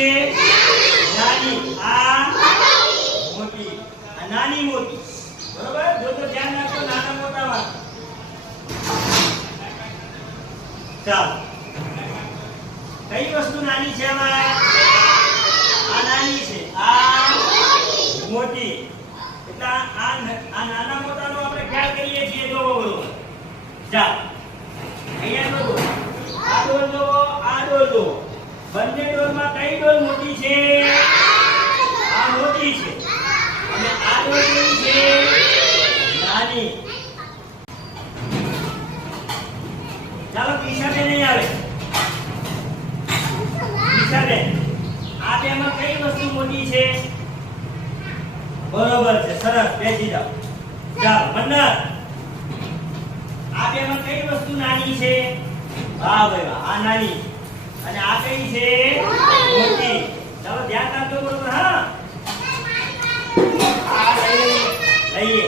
છે નાની, આ મોટી, આ નાની મોટી. બરોબર? જો તો ધ્યાન રાખો નાના મોટામાં. ચાલો, કઈ વસ્તુ નાની છે આમાં? આ નાની છે, આ મોટી. એટલે આ નાના મોટાનો આપણે ખ્યાલ કરીએ છીએ. જો બરોબર, ચાલો અહીંયા જો આ ડોલ જો, આ ડોલ જો. બંને ડોલમાં કઈ ડોલ મોટી છે? આ મોટી છે. અને આ ડોલ કેવી છે? નાની. ચાલો કિશાબેન નહીં આવે. કિશાબેન, આ બેમાં કઈ વસ્તુ મોટી છે? બરોબર છે, સરસ, બેસી જાઓ. ચાલો મન્નત, આ બેમાં કઈ વસ્તુ નાની છે? વાહ ભાઈ વાહ, આ નાની. અને આ કઈ છે? મોટી. ચાલો ધ્યાન રાખજો બરોબર. હા, આ લઈએ.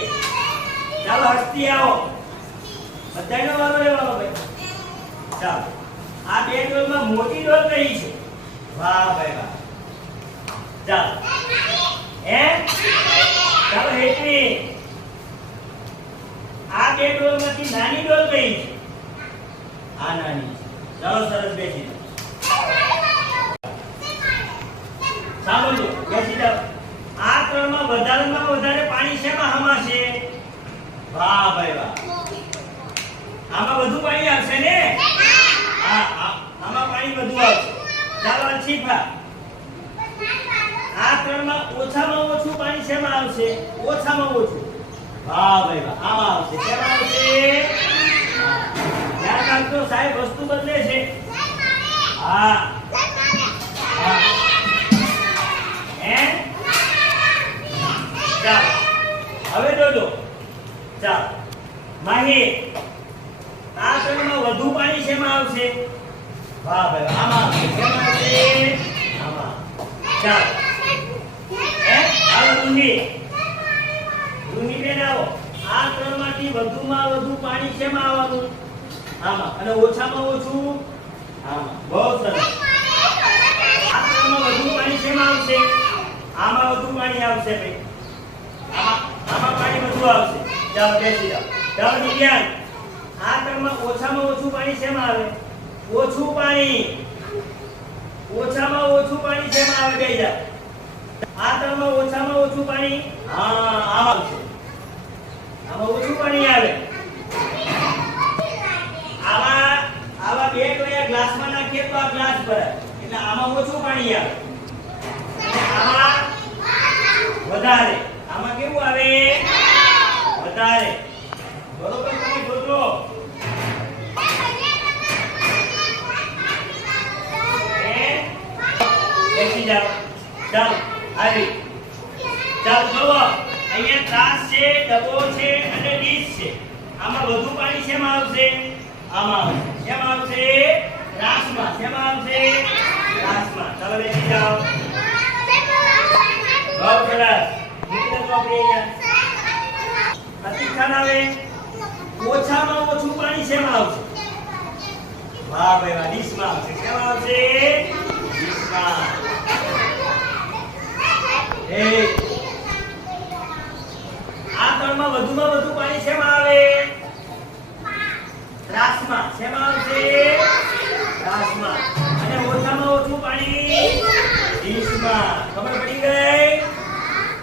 ચાલો હસ્તી આવો. બધાયનો વારો લેવાનો ભાઈ. ચાલો, આ બે ડોલમાં મોટી ડોલ કઈ છે? વાહ ભાઈ વાહ. ચાલો ચાલો હેતવી, આ બે ડોલમાંથી નાની ડોલ કઈ છે? આ નાની છે. ચાલો સરસ, બેસી જાઓ. સાંભળજો, બેસી જાઓ. આ ત્રણમાં વધારેમાં વધારે પાણી શેમાં હમાશે? વાહ ભાઈ વાહ. આમાં વધુ પાણી આવશે ને? આમાં પાણી વધુ આવશે. ચાલો અલ્શિફા, આ ત્રણમાં ઓછામાં ઓછું પાણી શેમાં આવશે? ઓછામાં ઓછું. વાહ ભાઈ વાહ, આમાં આવશે. શેમાં આવશે? ધ્યાન રાખજો સાહેબ, વસ્તુ બદલે છે. હા ચાલો હવે જોજો. ચાલો માહી, આ ત્રણમાં વધુ પાણી શેમાં આવશે? વાહ ભાઈ, આમાં આવશે. શેમાં આવશે? આમાં. ચાલો હાલો રૂની બેન આવો. આ ત્રણમાંથી વધુમાં વધુ પાણી શેમાં આવવાનું? આમાં. અને ઓછામાં ઓછું? આમાં. બહુ સરસ. આ ત્રણમાં વધુ પાણી શેમાં આવશે? આમાં વધુ પાણી આવશે ભાઈ. આમાં પાણી વધુ આવશે. ચાલો બેસી જાઓ. ચાલો વિજ્ઞાન, આ ત્રણમાં ઓછામાં ઓછું પાણી શેમાં આવે? ઓછું પાણી. ઓછામાં ઓછું પાણી શેમાં આવે? બેસી જાઓ. આ ત્રણમાં ઓછામાં ઓછું પાણી? હા, આમાં આવશે. આમાં ઓછું પાણી આવે. આવા બે ટોયા ગ્લાસમાં નાખીએ તો આ ગ્લાસ ભરાય. એટલે આમાં ઓછું પાણી આવે. આમાં વધારે. આમાં કેવું આવે? વધારે. બરોબર, તમે જોજો. બેસી જાઓ. ચાલો આવી. ચાલો જોવો, અહીંયા ત્રાસ છે, ડબ્બો છે અને ડીશ છે. આમાં વધુ પાણી શેમાં આવશે? આમાં આવશે. શેમાં આવશે? ત્રાસમાં. શેમાં આવશે? ત્રાસમાં. ચાલો બેસી જાઓ. બહુ સરસ. મિત્રો ચોપડી અહીંયા અતિખાન આવે. ઓછામાં ઓછું પાણી શેમાં આવશે? વાહ ભાઈ વાહ, ડીશમાં આવશે. શેમાં આવશે? ડીશમાં. આ ત્રણમાં વધુમાં વધુ પાણી શેમાં આવે? ત્રાસમાં. શેમાં આવશે? ત્રાસમાં. અને ઓછામાં ઓછું પાણી? ડીશમાં. ખબર પડી ગઈ?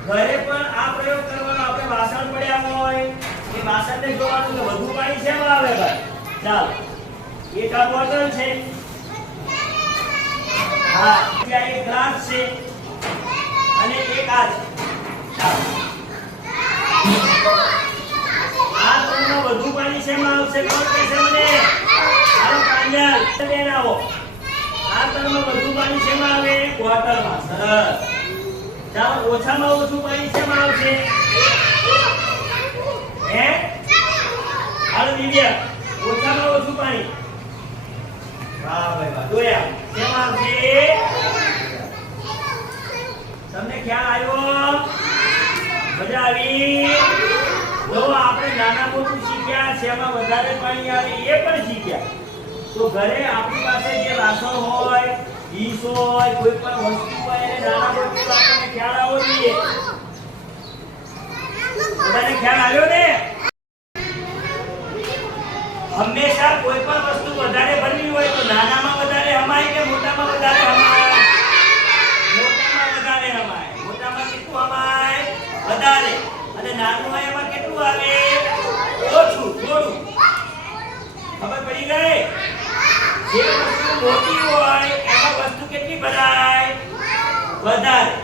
ઘરે પણ આ પ્રયોગ કરવાનો. આપણે વાસણ પડ્યા હોય એ વાસણને જોવાનું કે વધુ પાણી શેમાં આવે ભાઈ. ચાલો, એક આ બોટલ છે. હા, ત્યાં એક ગ્લાસ છે અને એક આ છે. ચાલો, આ ત્રણમાં વધુ પાણી શેમાં આવશે? કોણ કહેશે મને? હાલો કાંજલ બેન આવો. આ ત્રણમાં વધુ પાણી શેમાં આવે? બોટલમાં. સરસ. ચાલો, ઓછામાં ઓછું પાણી શેમાં આવશે? હાલો દિવ્યા, ઓછામાં ઓછું પાણી? વાહ ભાઈ વાહ. જોયા શેમાં આવશે? તમને ખ્યાલ આવ્યો? મજા આવી? જો આપણે નાના મોટું શીખ્યા, શેમાં વધારે પાણી આવે એ પણ શીખ્યા. તો ઘરે આપણી પાસે જે વાસણ હોય ડીશ હોય કોઈ પણ વસ્તુ હોય એને નાના મોટી આપણને ખ્યાલ આવવો જોઈએ. બધાને ખ્યાલ આવ્યો ને? હંમેશા કોઈ પણ વસ્તુ વધારે ભરવી હોય તો નાનામાં વધારે હમાય કે મોટામાં વધારે હમાય? મોટામાં વધારે હમાય. મોટામાં કેટલું હમાય? વધારે. અને નાનું હોય એમાં કેટલું આવે? ઓછું, થોડું. ખબર પડી ગઈ? જે વસ્તુ મોટી હોય એમાં વસ્તુ કેટલી ભરાય? વધારે.